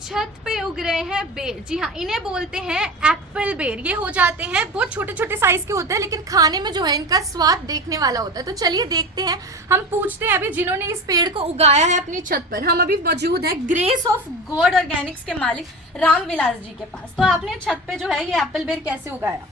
छत पे उग रहे हैं बेर। जी हाँ, इन्हें बोलते हैं एप्पल बेर। ये हो जाते हैं, बहुत छोटे छोटे साइज के होते हैं, लेकिन खाने में जो है इनका स्वाद देखने वाला होता है। तो चलिए देखते हैं, हम पूछते हैं अभी जिन्होंने इस पेड़ को उगाया है अपनी छत पर। हम अभी मौजूद हैं ग्रेस ऑफ गॉड ऑर्गेनिक्स के मालिक रामविलास जी के पास। तो आपने छत पे जो है ये एप्पल बेर कैसे उगाया?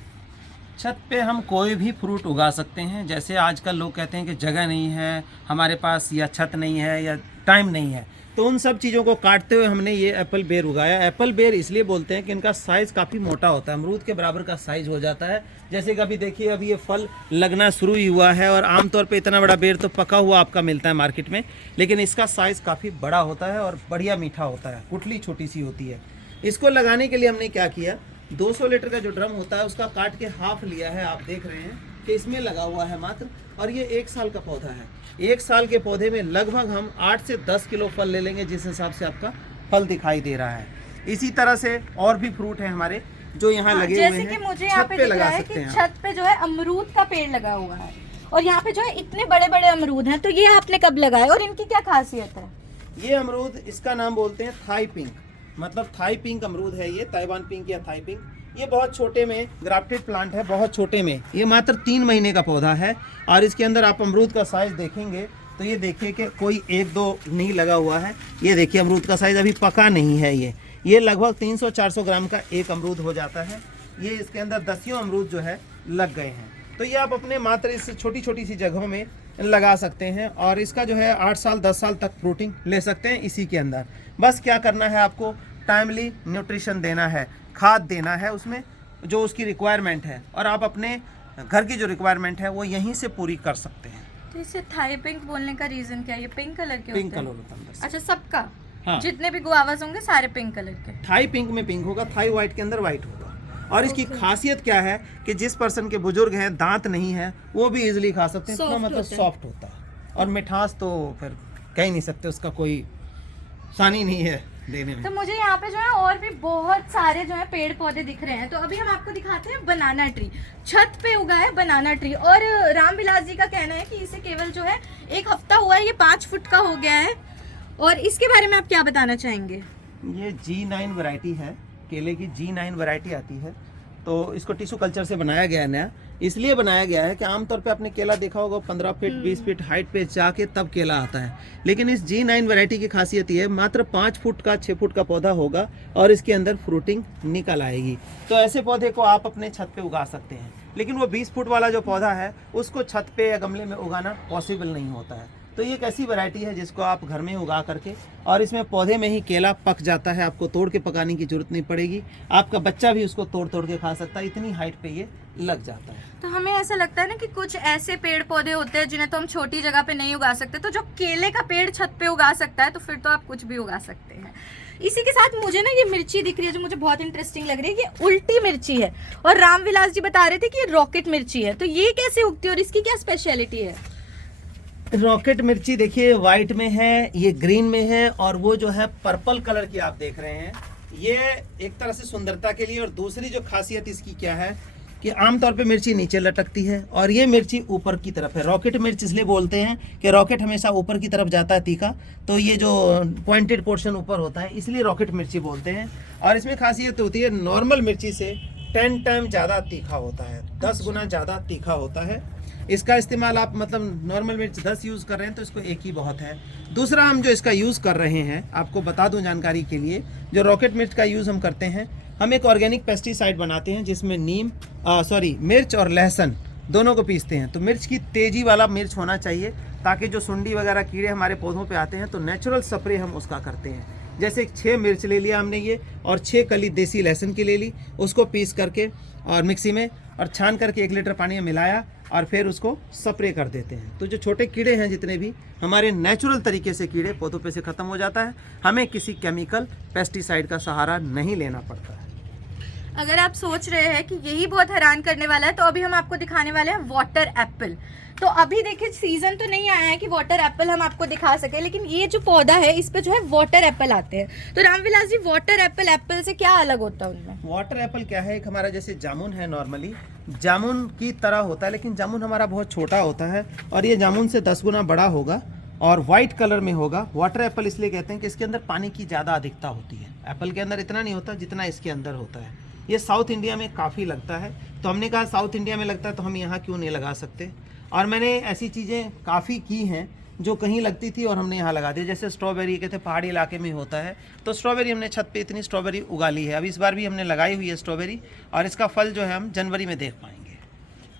छत पे हम कोई भी फ्रूट उगा सकते हैं। जैसे आजकल लोग कहते हैं कि जगह नहीं है हमारे पास, या छत नहीं है, या टाइम नहीं है, तो उन सब चीज़ों को काटते हुए हमने ये एप्पल बेर उगाया। एप्पल बेर इसलिए बोलते हैं कि इनका साइज़ काफ़ी मोटा होता है, अमरूद के बराबर का साइज़ हो जाता है। जैसे कि अभी देखिए, अभी ये फल लगना शुरू ही हुआ है, और आमतौर पे इतना बड़ा बेर तो पका हुआ आपका मिलता है मार्केट में, लेकिन इसका साइज़ काफ़ी बड़ा होता है और बढ़िया मीठा होता है। गुठली छोटी सी होती है। इसको लगाने के लिए हमने क्या किया, 200 लीटर का जो ड्रम होता है उसका काट के हाफ लिया है। आप देख रहे हैं कि इसमें लगा हुआ है मात्र, और ये 1 साल का पौधा है। 1 साल के पौधे में लगभग हम 8 से 10 किलो फल ले लेंगे, जिस हिसाब से आपका फल दिखाई दे रहा है। इसी तरह से और भी फ्रूट हैं हमारे जो यहाँ लगे हुए हैं। जैसे कि मुझे यहाँ पे दिख रहा है कि छत पे जो है अमरूद का पेड़ लगा हुआ है, और यहाँ पे जो है इतने बड़े बड़े अमरूद हैं। तो ये आपने कब लगाए और इनकी क्या खासियत है? ये अमरूद, इसका नाम बोलते हैं थाई पिंक, मतलब थाई पिंक अमरूद है ये, ताइवान पिंक या थाई पिंक। ये बहुत छोटे में ग्राफ्टेड प्लांट है, बहुत छोटे में। ये मात्र 3 महीने का पौधा है, और इसके अंदर आप अमरूद का साइज देखेंगे तो ये देखिए कि कोई 1-2 नहीं लगा हुआ है। ये देखिए अमरूद का साइज अभी पका नहीं है। ये लगभग 300-400 ग्राम का एक अमरूद हो जाता है। ये इसके अंदर 10 अमरूद जो है लग गए हैं। तो ये आप अपने मात्र इस छोटी छोटी सी जगहों में लगा सकते हैं, और इसका जो है 8 साल 10 साल तक फ्रूटिंग ले सकते हैं इसी के अंदर। बस क्या करना है, आपको टाइमली न्यूट्रिशन देना है, खाद देना है उसमें जो उसकी रिक्वायरमेंट है, और आप अपने घर की जो रिक्वायरमेंट है वो यहीं से पूरी कर सकते हैं। तो इसे थाई पिंक बोलने का रीजन क्या है? ये पिंक कलर के पिंक होते हैं? कलर होता है बस। अच्छा, सबका? हाँ। जितने भी गुआवाज होंगे सारे पिंक कलर के? थाई पिंक में पिंक होगा, थाई वाइट के अंदर वाइट होगा। और इसकी खासियत क्या है कि जिस पर्सन के बुजुर्ग हैं, दांत नहीं है, वो भी इजीली खा सकते हैं। इतना मतलब सॉफ्ट होता है, और मिठास तो फिर कह ही नहीं सकते, उसका कोई सानी नहीं है देने में। तो मुझे यहाँ पे जो है और भी बहुत सारे जो है पेड़ पौधे दिख रहे हैं। तो अभी हम आपको दिखाते हैं बनाना ट्री। छत पे उगा है बनाना ट्री, और रामविलास जी का कहना है कि इसे केवल जो है 1 हफ्ता हुआ है, ये 5 फुट का हो गया है। और इसके बारे में आप क्या बताना चाहेंगे? ये G9 वैरायटी है, केले की G9 वैरायटी आती है। तो इसको टिश्यू कल्चर से बनाया गया है नया, इसलिए बनाया गया है कि आमतौर पे आपने केला देखा होगा 15 फीट 20 फीट हाइट पे जाके तब केला आता है, लेकिन इस G9 वैरायटी की खासियत ये है, मात्र 5 फुट का 6 फुट का पौधा होगा, और इसके अंदर फ्रूटिंग निकल आएगी। तो ऐसे पौधे को आप अपने छत पे उगा सकते हैं, लेकिन वो 20 फुट वाला जो पौधा है उसको छत पे या गमले में उगाना पॉसिबल नहीं होता है। तो ये एक ऐसी वैरायटी है जिसको आप घर में उगा करके, और इसमें पौधे में ही केला पक जाता है, आपको तोड़ के पकाने की जरूरत नहीं पड़ेगी। आपका बच्चा भी उसको तोड़ तोड़ के खा सकता है, इतनी हाइट पे ये लग जाता है। तो हमें ऐसा लगता है ना कि कुछ ऐसे पेड़ पौधे होते हैं जिन्हें तो हम छोटी जगह पे नहीं उगा सकते, तो जो केले का पेड़ छत पे उगा सकता है, तो फिर तो आप कुछ भी उगा सकते हैं। इसी के साथ मुझे ना ये मिर्ची दिख रही है जो मुझे बहुत इंटरेस्टिंग लग रही है। ये उल्टी मिर्ची है, और रामविलास जी बता रहे थे कि ये रॉकेट मिर्ची है। तो ये कैसे उगती है और इसकी क्या स्पेशलिटी है? रॉकेट मिर्ची देखिए वाइट में है, ये ग्रीन में है, और वो जो है पर्पल कलर की आप देख रहे हैं। ये एक तरह से सुंदरता के लिए, और दूसरी जो खासियत इसकी क्या है कि आमतौर पे मिर्ची नीचे लटकती है, और ये मिर्ची ऊपर की तरफ है। रॉकेट मिर्च इसलिए बोलते हैं कि रॉकेट हमेशा ऊपर की तरफ जाता है तीखा, तो ये जो पॉइंटेड पोर्शन ऊपर होता है इसलिए रॉकेट मिर्ची बोलते हैं। और इसमें खासियत होती है नॉर्मल मिर्ची से 10 टाइम ज़्यादा तीखा होता है, 10 गुना ज़्यादा तीखा होता है। इसका इस्तेमाल आप मतलब नॉर्मल मिर्च 10 यूज़ कर रहे हैं तो इसको 1 ही बहुत है। दूसरा हम जो इसका यूज़ कर रहे हैं, आपको बता दूं जानकारी के लिए, जो रॉकेट मिर्च का यूज़ हम करते हैं, हम एक ऑर्गेनिक पेस्टिसाइड बनाते हैं जिसमें मिर्च और लहसुन दोनों को पीसते हैं। तो मिर्च की तेज़ी वाला मिर्च होना चाहिए, ताकि जो सुंडी वगैरह कीड़े हमारे पौधों पे आते हैं तो नेचुरल स्प्रे हम उसका करते हैं। जैसे 6 मिर्च ले लिया हमने ये, और 6 कली देसी लहसुन की ले ली, उसको पीस करके और मिक्सी में और छान करके 1 लीटर पानी में मिलाया, और फिर उसको स्प्रे कर देते हैं। तो जो छोटे कीड़े हैं जितने भी हमारे नेचुरल तरीके से कीड़े पौधों पे से ख़त्म हो जाता है, हमें किसी केमिकल पेस्टिसाइड का सहारा नहीं लेना पड़ता है। अगर आप सोच रहे हैं कि यही बहुत हैरान करने वाला है, तो अभी हम आपको दिखाने वाले हैं वाटर एप्पल। तो अभी देखिए सीजन तो नहीं आया है कि वाटर एप्पल हम आपको दिखा सके, लेकिन ये जो पौधा है इस पे जो है वाटर एप्पल आते हैं। तो रामविलास जी, वाटर एप्पल से क्या अलग होता है उनमें? वाटर एप्पल क्या है, एक हमारा जैसे जामुन है, नॉर्मली जामुन की तरह होता है, लेकिन जामुन हमारा बहुत छोटा होता है, और ये जामुन से 10 गुना बड़ा होगा और वाइट कलर में होगा। वाटर एप्पल इसलिए कहते हैं कि इसके अंदर पानी की ज़्यादा अधिकता होती है। एप्पल के अंदर इतना नहीं होता जितना इसके अंदर होता है। ये साउथ इंडिया में काफ़ी लगता है, तो हमने कहा साउथ इंडिया में लगता है तो हम यहाँ क्यों नहीं लगा सकते। और मैंने ऐसी चीज़ें काफ़ी की हैं जो कहीं लगती थी और हमने यहाँ लगा दी। जैसे स्ट्रॉबेरी कहते हैं पहाड़ी इलाके में होता है, तो स्ट्रॉबेरी हमने छत पे इतनी स्ट्रॉबेरी उगा ली है। अब इस बार भी हमने लगाई हुई है स्ट्रॉबेरी, और इसका फल जो है हम जनवरी में देख पाएंगे।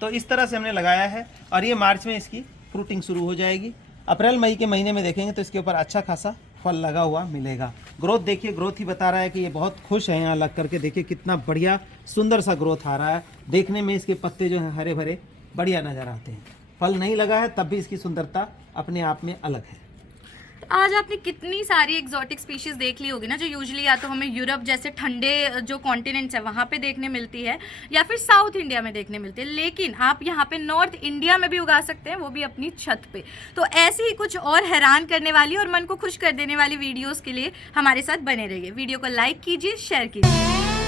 तो इस तरह से हमने लगाया है, और ये मार्च में इसकी फ्रूटिंग शुरू हो जाएगी। अप्रैल मई के महीने में देखेंगे तो इसके ऊपर अच्छा खासा फल लगा हुआ मिलेगा। ग्रोथ देखिए, ग्रोथ ही बता रहा है कि ये बहुत खुश है यहाँ लग करके। देखिए कितना बढ़िया सुंदर सा ग्रोथ आ रहा है। देखने में इसके पत्ते जो हैं हरे भरे बढ़िया नज़र आते हैं। फल नहीं लगा है तब भी इसकी सुंदरता अपने आप में अलग है। आज आपने कितनी सारी एग्जॉटिक स्पीशीज देख ली होगी ना, जो यूजुअली या तो हमें यूरोप जैसे ठंडे जो कॉन्टिनेंट्स है वहाँ पे देखने मिलती है, या फिर साउथ इंडिया में देखने मिलती है, लेकिन आप यहाँ पे नॉर्थ इंडिया में भी उगा सकते हैं, वो भी अपनी छत पे। तो ऐसी ही कुछ और हैरान करने वाली और मन को खुश कर देने वाली वीडियोस के लिए हमारे साथ बने रहिए। वीडियो को लाइक कीजिए, शेयर कीजिए।